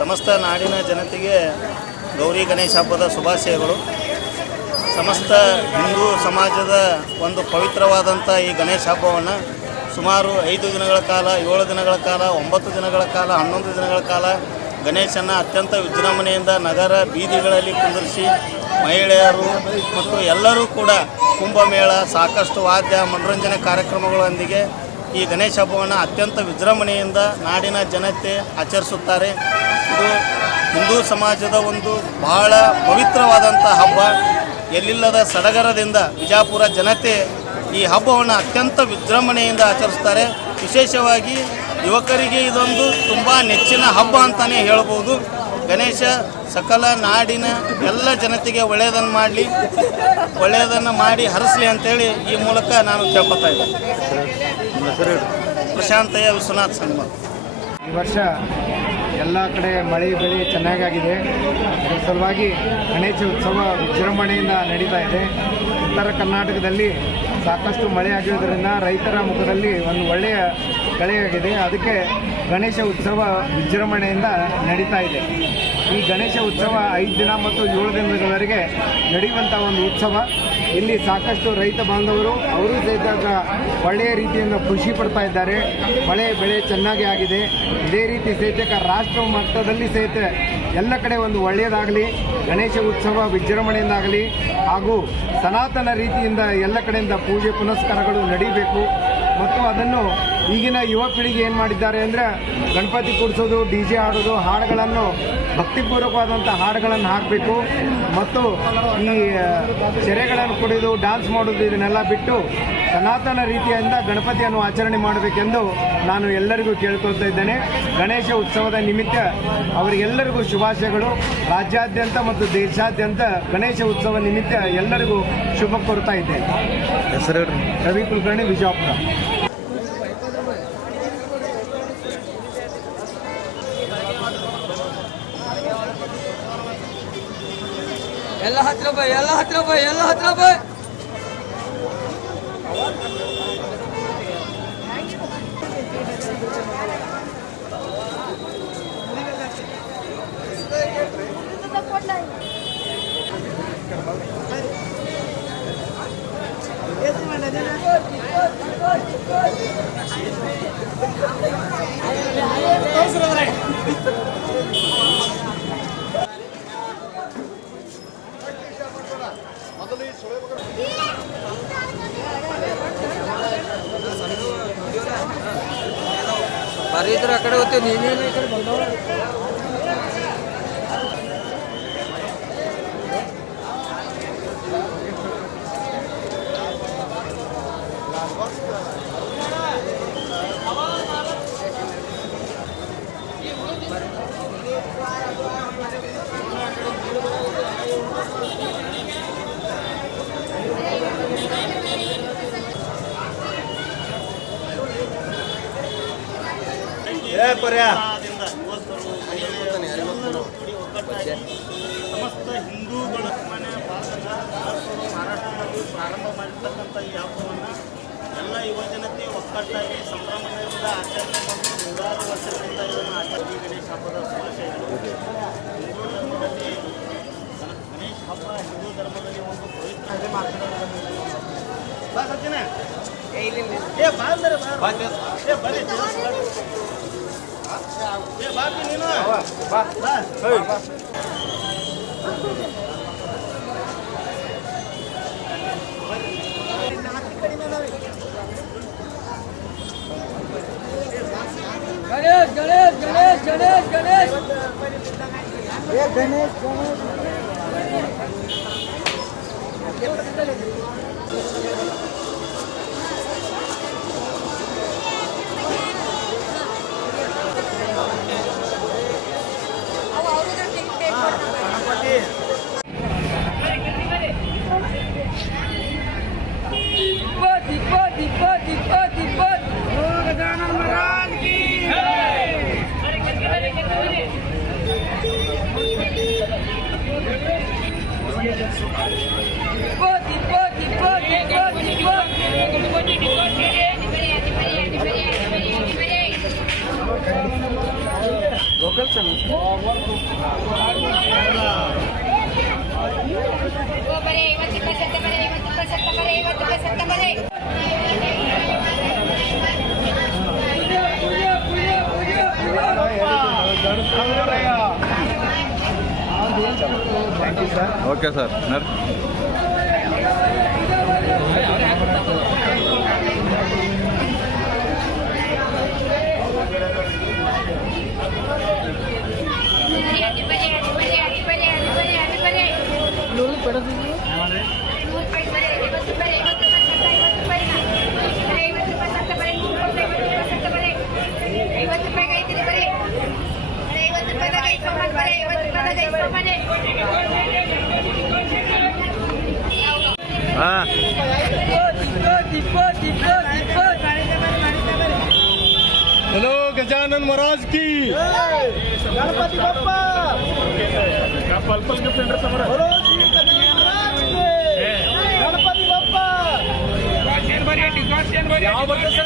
ಸಮಸ್ತ ನಾಡಿನ ಜನತೆಗೆ ಗೌರಿ ಗಣೇಶ ಹಬ್ಬದ ಶುಭಾಶಯಗಳು. ಸಮಸ್ತ ಹಿಂದೂ ಸಮಾಜದ ಒಂದು ಪವಿತ್ರವಾದಂಥ ಈ ಗಣೇಶ ಹಬ್ಬವನ್ನು ಸುಮಾರು 5 ದಿನಗಳ ಕಾಲ, 7 ದಿನಗಳ ಕಾಲ, 9 ದಿನಗಳ ಕಾಲ, 11 ದಿನಗಳ ಕಾಲ ಗಣೇಶನ ಅತ್ಯಂತ ವಿಜೃಂಭಣೆಯಿಂದ ನಗರ ಬೀದಿಗಳಲ್ಲಿ ಕುಂದಿರಿಸಿ ಮಹಿಳೆಯರು ಮತ್ತು ಎಲ್ಲರೂ ಕೂಡ ಕುಂಭಮೇಳ, ಸಾಕಷ್ಟು ವಾದ್ಯ ಮನೋರಂಜನೆ ಕಾರ್ಯಕ್ರಮಗಳೊಂದಿಗೆ ಈ ಗಣೇಶ ಹಬ್ಬವನ್ನು ಅತ್ಯಂತ ವಿಜೃಂಭಣೆಯಿಂದ ನಾಡಿನ ಜನತೆ ಆಚರಿಸುತ್ತಾರೆ. ಇದು ಹಿಂದೂ ಸಮಾಜದ ಒಂದು ಬಹಳ ಪವಿತ್ರವಾದಂಥ ಹಬ್ಬ. ಎಲ್ಲಿಲ್ಲದ ಸಡಗರದಿಂದ ವಿಜಾಪುರ ಜನತೆ ಈ ಹಬ್ಬವನ್ನು ಅತ್ಯಂತ ವಿಜೃಂಭಣೆಯಿಂದ ಆಚರಿಸ್ತಾರೆ. ವಿಶೇಷವಾಗಿ ಯುವಕರಿಗೆ ಇದೊಂದು ತುಂಬ ನೆಚ್ಚಿನ ಹಬ್ಬ ಅಂತಲೇ ಹೇಳ್ಬೋದು. ಗಣೇಶ ಸಕಲ ನಾಡಿನ ಎಲ್ಲ ಜನತೆಗೆ ಒಳ್ಳೆಯದನ್ನು ಮಾಡಿ ಹರಿಸಲಿ ಅಂತೇಳಿ ಈ ಮೂಲಕ ನಾನು ಕೇಳ್ಕೊತಾ ಇದ್ದೇನೆ. ಪ್ರಶಾಂತಯ್ಯ ವಿಶ್ವನಾಥ್ ಸಂಗಮ. ಈ ವರ್ಷ ಎಲ್ಲ ಕಡೆ ಮಳೆ ಬೆಳೆ ಚೆನ್ನಾಗಾಗಿದೆ. ಅದರ ಸಲುವಾಗಿ ಗಣೇಶ ಉತ್ಸವ ವಿಜೃಂಭಣೆಯಿಂದ ನಡೀತಾ ಇದೆ. ಉತ್ತರ ಕರ್ನಾಟಕದಲ್ಲಿ ಸಾಕಷ್ಟು ಮಳೆ ಆಗಿರೋದ್ರಿಂದ ರೈತರ ಮುಖದಲ್ಲಿ ಒಂದು ಒಳ್ಳೆಯ ಕಳೆಯಾಗಿದೆ. ಅದಕ್ಕೆ ಗಣೇಶ ಉತ್ಸವ ವಿಜೃಂಭಣೆಯಿಂದ ನಡೀತಾ ಇದೆ. ಈ ಗಣೇಶ ಉತ್ಸವ 5 ದಿನ ಮತ್ತು 7 ದಿನಗಳವರೆಗೆ ನಡೆಯುವಂಥ ಒಂದು ಉತ್ಸವ. ಇಲ್ಲಿ ಸಾಕಷ್ಟು ರೈತ ಬಾಂಧವರು ಅವರು ಸಹಿತ ಒಳ್ಳೆಯ ರೀತಿಯಿಂದ ಖುಷಿ ಪಡ್ತಾ ಇದ್ದಾರೆ. ಮಳೆ ಬೆಳೆ ಚೆನ್ನಾಗಿ ಆಗಿದೆ. ಇದೇ ರೀತಿ ಸಹಿತ ರಾಷ್ಟ್ರ ಮಟ್ಟದಲ್ಲಿ ಸಹಿತ ಎಲ್ಲ ಕಡೆ ಒಂದು ಒಳ್ಳೆಯದಾಗಲಿ, ಗಣೇಶ ಉತ್ಸವ ವಿಜೃಂಭಣೆಯಿಂದಾಗಲಿ ಹಾಗೂ ಸನಾತನ ರೀತಿಯಿಂದ ಎಲ್ಲ ಕಡೆಯಿಂದ ಪೂಜೆ ಪುನಸ್ಕಾರಗಳು ನಡೀಬೇಕು. ಮತ್ತು ಅದನ್ನು ಈಗಿನ ಯುವ ಪೀಳಿಗೆ ಏನು ಮಾಡಿದ್ದಾರೆ ಅಂದರೆ ಗಣಪತಿ ಕೂಡಿಸೋದು, DJ ಆಡೋದು, ಹಾಡುಗಳನ್ನು ಭಕ್ತಿಪೂರ್ವಕವಾದಂಥ ಹಾಡುಗಳನ್ನು ಹಾಕಬೇಕು ಮತ್ತು ಈ ಸೆರೆಗಳನ್ನು ಕುಡಿದು ಡ್ಯಾನ್ಸ್ ಮಾಡೋದು ಇದನ್ನೆಲ್ಲ ಬಿಟ್ಟು ಸನಾತನ ರೀತಿಯಿಂದ ಗಣಪತಿಯನ್ನು ಆಚರಣೆ ಮಾಡಬೇಕೆಂದು ನಾನು ಎಲ್ಲರಿಗೂ ಕೇಳ್ಕೊಳ್ತಾ ಇದ್ದೇನೆ. ಗಣೇಶ ಉತ್ಸವದ ನಿಮಿತ್ತ ಅವರಿಗೆಲ್ಲರಿಗೂ ಶುಭಾಶಯಗಳು. ರಾಜ್ಯಾದ್ಯಂತ ಮತ್ತು ದೇಶಾದ್ಯಂತ ಗಣೇಶ ಉತ್ಸವ ನಿಮಿತ್ತ ಎಲ್ಲರಿಗೂ ಶುಭ ಕೋರ್ತಾ ಇದ್ದೇನೆ. ಹೆಸರು ರವಿ ಕುಲಕರ್ಣಿ, ವಿಜಯಪುರ. ಎಲ್ಲ ಹತ್ರ ಬೈ ಬರೀ ಇದ್ರ ಆ ಕಡೆ ಹೋಗ್ತೀವಿ, ನೀನೇನು ಈ ಕಡೆ ಬಂದವ. ಸಮಸ್ತ ಹಿಂದೂಗಳ ಮಹಾರಾಷ್ಟ್ರದಲ್ಲಿ ಪ್ರಾರಂಭ ಮಾಡಿರ್ತಕ್ಕಂಥ ಈ ಹಬ್ಬವನ್ನು ಎಲ್ಲ ಯುವಜನತೆ ಒಕ್ಕಟ್ಟಾಗಿ ಸಂಭ್ರಮದಿಂದ ಆಚರಣೆ ಮಾಡಿ 100 ವರ್ಷಗಳಿಂದ ಇದನ್ನು ಆಚರಣೆ. ಗಣೇಶ ಹಬ್ಬದ ಶುಭಾಶಯಗಳು. ಹಿಂದೂ ಧರ್ಮದಲ್ಲಿ ಗಣೇಶ ಹಬ್ಬ ಹಿಂದೂ ಧರ್ಮದಲ್ಲಿ ಒಂದು ಪವಿತ್ರ ಬಾ ಸಜ್ಜನ ಬಾಪಿ ನೀನು Ganesh Ganesh Ganesh Ganesh Ganesh Ganesh local channel thank you sir. Okay sir. ಹಾಂ ಹಲೋ ಗಜಾನನ್ ಮಹಾರಾಜ್ ಕಿ ಗಣಪತಿ ಬಪ್ಪ ಗಣಪತಿ ಬಪ್ಪ